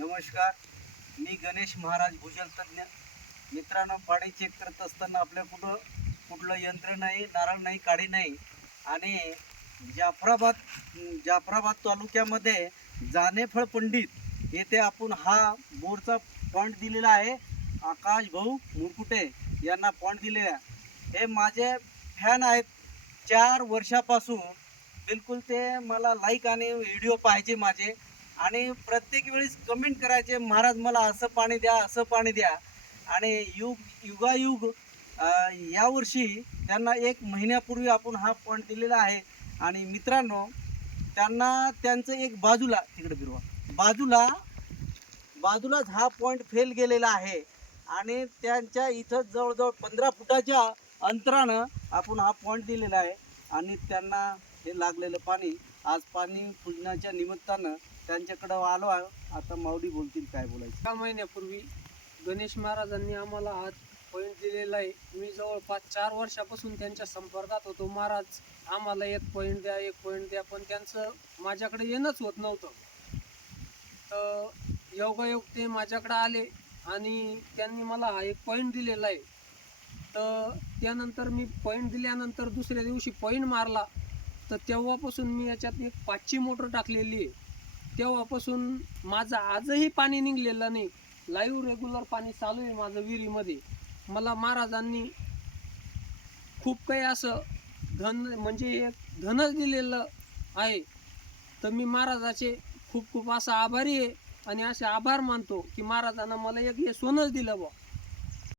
नमस्कार. मी गणेश महाराज भूजल तज्ञ. मित्रांनो, पाणी चेक करत असताना आपल्या कुठलं यंत्र नाही, नारळ नाही, काडी नाही. आणि जाफराबाद तालुक्यामध्ये जानेफळ पंडित येथे आपण हा बोरचा पॉईंट दिलेला आहे. आकाश भाऊ मुरकुटे यांना पॉईंट दिलेला आहे. हे माझे फॅन आहेत 4 वर्षापासून. बिलकुल ते मला लाईक आणि व्हिडिओ पाहायचे माझे, आणि प्रत्येक वेळेस कमेंट करायचे, महाराज मला असं पाणी द्या, असं पाणी द्या. आणि युगायुग यावर्षी त्यांना 1 महिन्यापूर्वी आपण हा पॉईंट दिलेला आहे. आणि मित्रांनो, त्यांचं एक बाजूला तिकडे फिरवा, बाजूलाच हा पॉईंट फेल गेलेला आहे. आणि त्यांच्या इथं जवळजवळ 15 फुटाच्या अंतरानं आपण हा पॉईंट दिलेला आहे. आणि त्यांना हे लागलेलं पाणी आज पाणी पूजनाच्या निमित्तानं त्यांच्याकडं आलो आहे. आता माऊली बोलतील काय बोलायचं. 1 महिन्यापूर्वी गणेश महाराजांनी आम्हाला हा पॉईंट दिलेला आहे. मी जवळपास 4 वर्षापासून त्यांच्या संपर्कात होतो. महाराज आम्हाला 1 पॉईंट द्या, 1 पॉईंट द्या, पण त्यांचं माझ्याकडे येणंच होत नव्हतं. तर योगायोग ते माझ्याकडे आले आणि त्यांनी मला हा 1 पॉईंट दिलेला आहे. तर त्यानंतर मी पॉईंट दिल्यानंतर दुसऱ्या दिवशी पॉईंट मारला. तर तेव्हापासून मी याच्यात एक 5ची मोटर टाकलेली आहे. तेव्हापासून माझं आजही पाणी निघलेलं नाही. लाईव्ह रेग्युलर पाणी चालू आहे माझं विहिरीमध्ये. मला महाराजांनी खूप काही असं म्हणजे एक धनच दिलेलं आहे. तर मी महाराजाचे खूप खूप असं आभारी आहे आणि असे आभार मानतो की महाराजांना मला एक हे सोनंच दिलं बा.